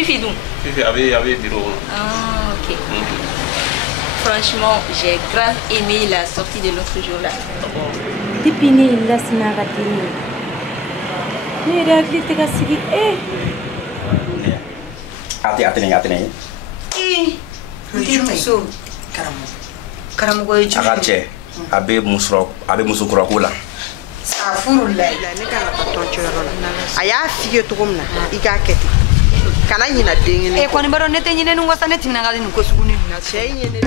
Fifi d'où? Fifi avait bureau. Ah, ok. Franchement, j'ai grave aimé la sortie de l'autre jour là. Depuis né, il a raté. Ne réagit te kasigi. Atene. So, karamu ko yichu. Agache. Abe musukura kula. Safurullah. Ne kana tonton choro na. Aya fiye to gomna. Iga keti. Kana nyina dengene. Ko ni baro nete nyine nungwa saneti nangali nuko suguni na. Sei nyene.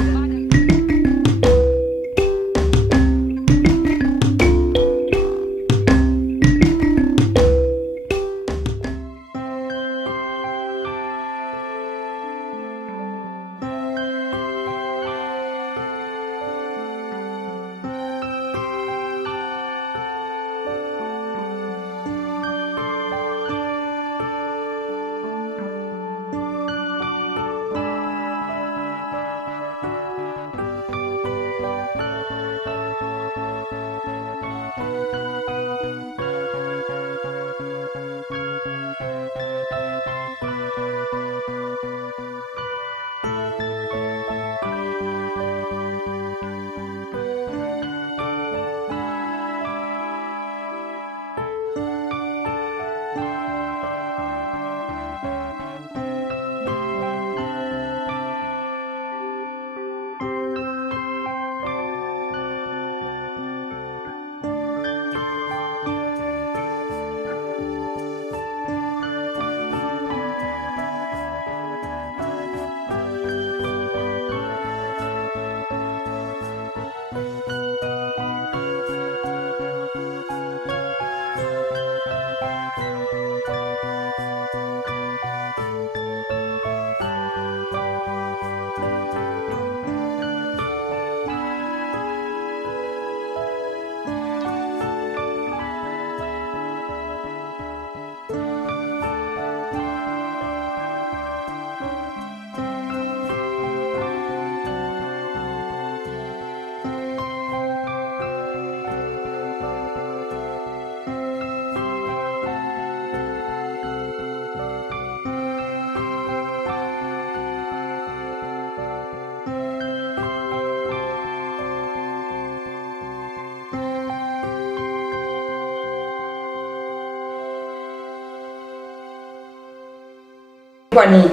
Kwani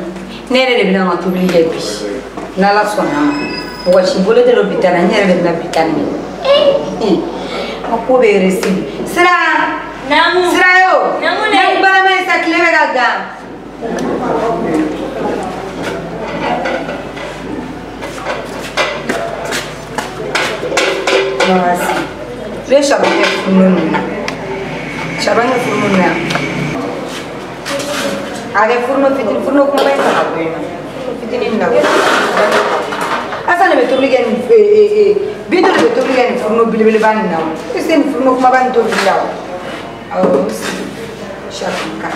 nere de bina matubili ye bi nala sona wa shibole de lobitana nere de na bitani ko be resi sira yo namu bala me sa klebe gaga Nossa, deixa eu ver furno. Chabanga furno. Ada furno como vai estar bem? Fitinin na. Asa ne betul ligan bidul betul ligan furno bilbil ban na. Isen furno kuma ban to bilaw. Oh, shabanga.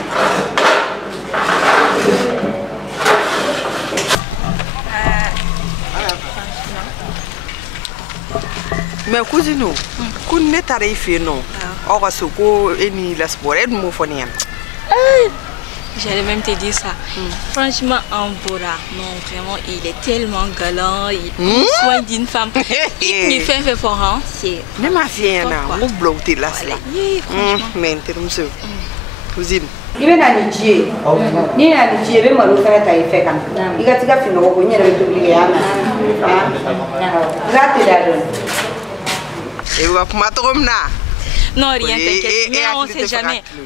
Mais cousine, quand on est arrivé non, on va se couper ni la sport et nous faut rien. J'allais même te dire ça. Franchement, Ambora, non, vraiment, il est tellement galant, il prend soin d'une femme. Il me fait fort, hein. C'est. Ne ma fille, on bloque là. Oui, franchement. Mais t'es comme ça. Cousine. Il est dans le dieu. Ni dans le dieu, même le faire ta effet quand. Il a tiré fino au nier avec tout le monde. Là, tu l'as donné. Et vous avez pas Non, rien, t'inquiète. Mais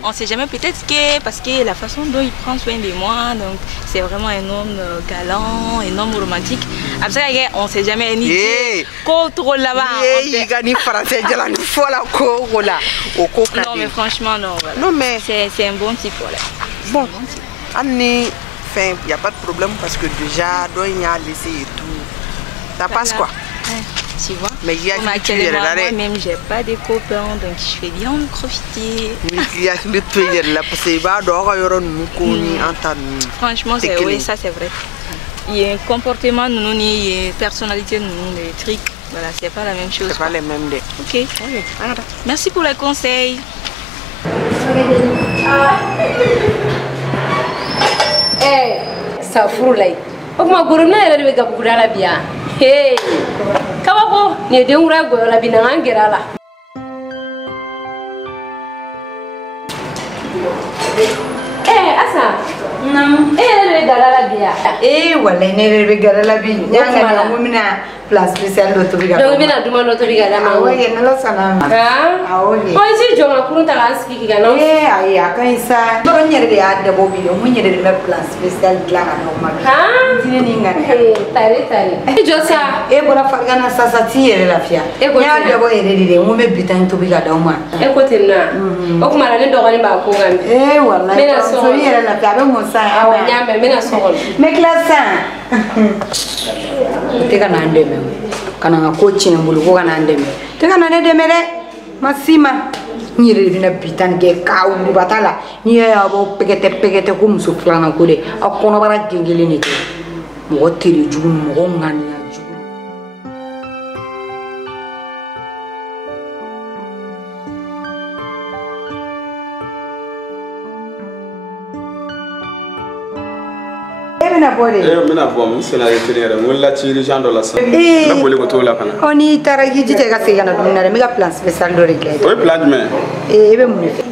on sait jamais. Peut-être que parce que la façon dont il prend soin de moi, donc c'est vraiment un homme galant, un homme romantique. Après, on sait jamais ni trop là-bas. Il gagne français, il a une fois la cour là. Non, mais franchement, non. Voilà. Non, mais c'est un bon type, voilà. Bon, Annie, il n'y a pas de problème parce que déjà, il y a laissé et tout. Ça passe quoi? Tu vois, mais il y a moi-même j'ai pas de copains, donc je fais bien profiter. Franchement, oui, ça c'est vrai. Il y a un comportement, il y a une personnalité, des trucs. Voilà, c'est pas la même chose. C'est pas les mêmes. Ok. Merci pour les conseils. Hey. sa furu lai o kuma gorona yɛrɛ de bɛ gabugura la bi yan hey kabako nin ye den wura goyɔ la bi na an gɛrɛ a la Asa yɛrɛ de bɛ gala la bi yan wallahi ne yɛrɛ bɛ gala la bi ɲanga ni ko mina place spéciale dɔ tobi ka donc i bɛna duman dɔ tobi ka d'a ma awɔ ye n'ala sɔnna ma awɔ ye i si jɔ ka kurun ta k'an sigi k'i ka n'aw ayi a ka ɲi sa dɔrɔn n yɛrɛ de y'a dabɔ bi ye mun yɛrɛ de bɛ place spéciale dilan ka n'aw ma dinɛ ni ŋaniya tare i jɔ sa e bɔra farigan na sa t'i yɛrɛ lafiya n y'a dabɔ yɛrɛ de n ko n bɛ bitɔn tobi ka d'aw ma e ko ten na o tuma na ne dɔgɔnin b'a ko kan wallahi so i yɛrɛ lafiya a bɛ mun san awɔ n y'a mɛn n bɛna so kɔnɔ n bɛ tila san tɛ ka na n dɛmɛ ka na n ka ko tiɲɛ n bolo ko ka na n dɛmɛ tɛ ka na ne dɛmɛ dɛ ma si ma n yɛrɛ de bɛna bitɔn kɛ k'a wulibata la n'i y'a bɔ pɛgɛtɛ ko muso filanan ko dɛ aw kɔnɔbara gen kelen de kɛ mɔgɔ tere jugu mɔgɔ ŋaniya jugu bɛna bɔ de bɛna bɔ n sena retire yɛrɛ n wulila ci urgent dɔ la sisan n bɛ boli ka t'o la ka na n'i taara k'i jija i ka segin ka na dumuni na dɛ n bɛ ka plan spécial dɔ de kɛ o ye plan jumɛn i bɛ mun de fɛ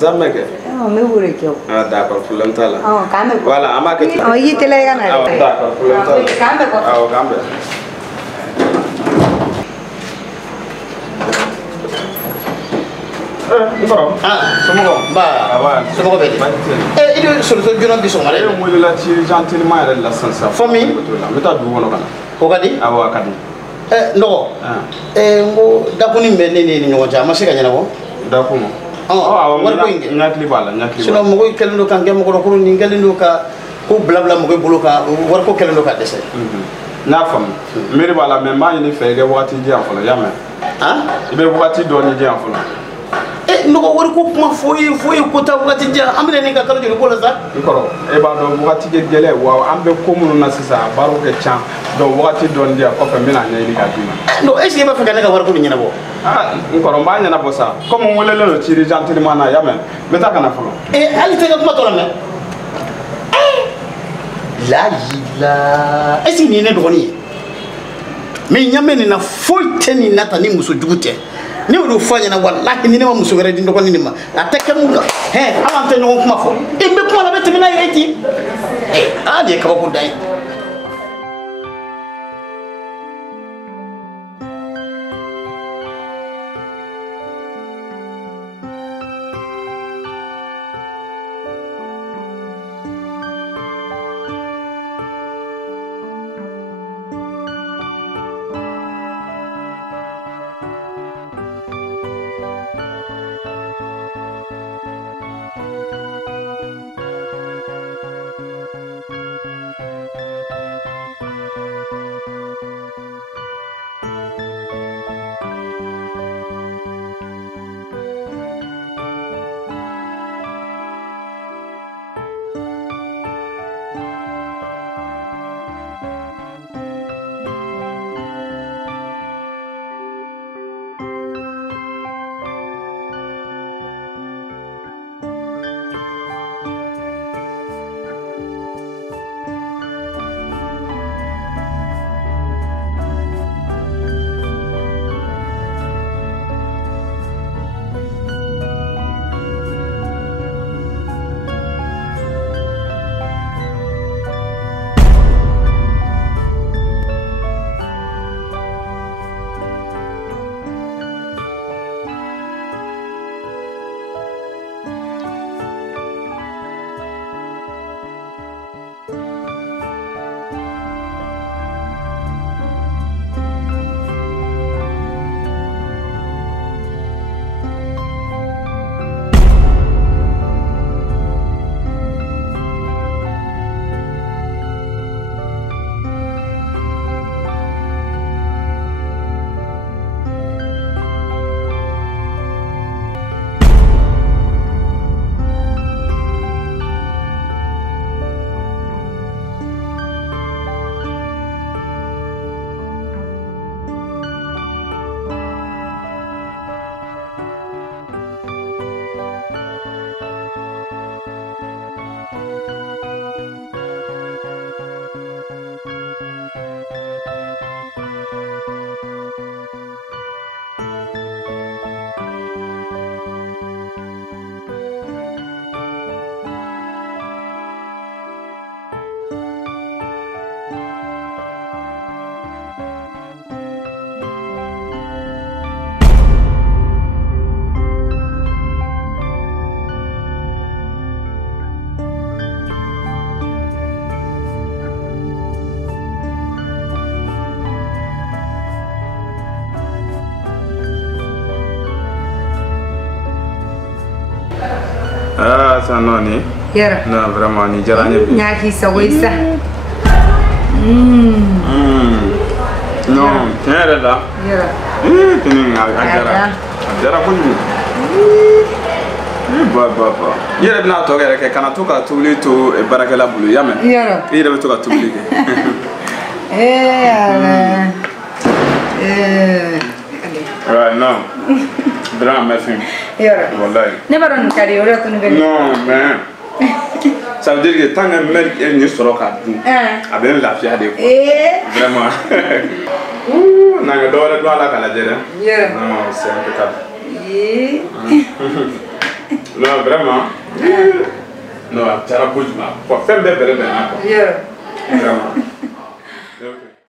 zamɛ kɛ n bɛ wo de kɛ o d'accord problème t'a la k'an bɛ voilà an b'a kɛ ten i y'i teliya i ka na dɛ d'accord problème t'a la k'an bɛ kɔfɛ awɔ k'an bɛn somɔgɔw somɔgɔ bɛ di i bɛ solution joona bi sɔgɔmada in n wulila ci urgent tellement yɛrɛ la sisan sisan fɔ min n bɛ taa dugu kɔnɔ ka na o ka di awɔ a ka di nɔgɔ n ko dakuni bɛ ne ni ɲɔgɔn cɛ a ma se ka ɲɛnabɔ dakun wari ko in kɛ n hakili b'a la n hakili b'a la sinon mɔgɔw kɛlen don ka n kɛ mɔgɔkɔrɔ nin kɛlen don ka ko bilabila mɔgɔw bolo kan wari ko kɛlen don ka dɛsɛ n y'a faamu miiri b'a la mais n b'a ɲini fɛ i ka wagati di yan fɔlɔ i y'a mɛn i bɛ wagati dɔɔni di yan fɔlɔ nɔgɔ wari ko kuma foyi ko ta wagati jan an bɛna nin ka kalo joli ko la sa n kɔrɔ e b'a dɔn wagati kɛ gɛlɛn wa an bɛ ko minnu na sisan a baaraw kɛ can donc wagati dɔɔni di yan kɔfɛ n bɛna ɲɛɲini k'a d'i ma non est ce que e b'a fɛ ka ne ka wari ko nin ɲɛnabɔ n kɔrɔ n b'a ɲɛnabɔ sa comme n welelen don ci urgent tellement na i y'a mɛn n bɛ taa ka na fɔlɔ hali tɛ ka kuma tɔ la mɛ est ce que nin ye ne dɔgɔnin ye mais ɲamɛ nin na foyi tɛ nin na tan ni muso jugu tɛ ne y'o fɔ a ɲɛna walahi ni ne ma muso wɛrɛ di dɔgɔnin nin ma a tɛ kɛ mun kan an tɛ ɲɔgɔn kuma fɔ e bɛ kuma la bɛ tɛmɛ n'a yɛrɛ ten nin ye kabako dan ye sa non ni. Yara. Non, vraiment ni jara ni. Nyaki sa wesa. Non, tiens là. Yara. Tini jara. Jara ko ni. Ba. Yere bina to gere ke kana to ka tubli to barakela bulu yame. Yara. Yere to ka tubli ke. Right, non. Vraiment merci. Yara. Wallahi. Ne baron kari ora to ne. Non, mais ça veut dire que tant que mec est ni solo ka du. A ben la fia de quoi. Vraiment. Ouh, na ga dora do ala kala jere. Non, c'est impeccable. Non, vraiment. Non, tu as la bouche là. Faut faire bébé là. Vraiment.